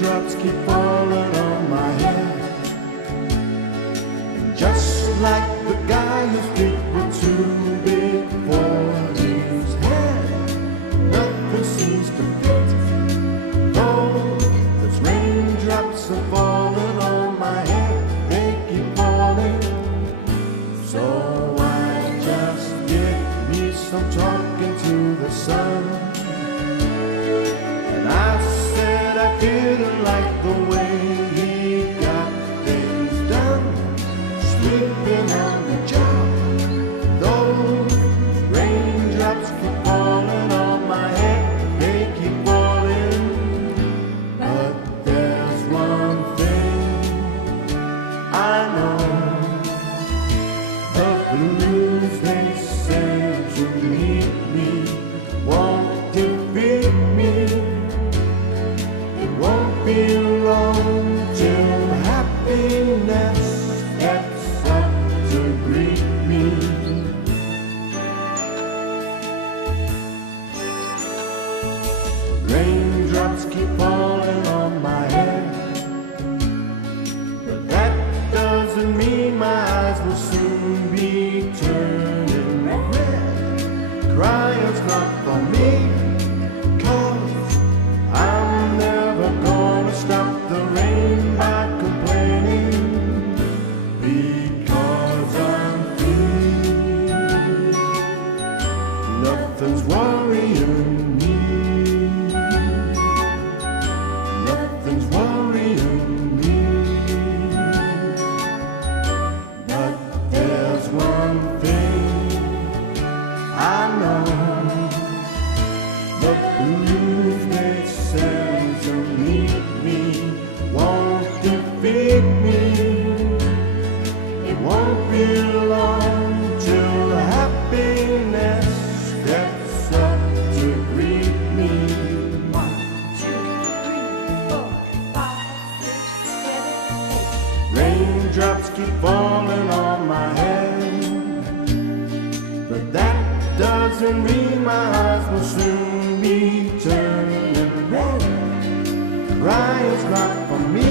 Raindrops keep falling on my head, and just like the guy whose feet were too big for his head, nothing seems to fit. Oh, those raindrops are falling on my head, they keep falling. So I just give me some talking to the sun, and I said I didn't like the way he got things done, sleeping on the job. Those raindrops keep falling on my head, they keep falling. But there's one thing I know, the blues they send to meet me won't defeat me. It won't be long till happiness gets up to greet me. Raindrops keep falling on my head, but that doesn't mean my eyes will soon be turning red. Crying's not for me, 'cause I'm never gonna stop the rain by complaining, because I'm free. Nothing's worrying me, nothing's worrying me. But there's one thing I know, the blues they send to meet me won't defeat me. It won't be long till happiness steps up to greet me. 1, 2, 3, 4, 5, 6, 7, 8. Raindrops keep falling on my head, but that doesn't mean my eyes will soon be turning red. Crying's not for me,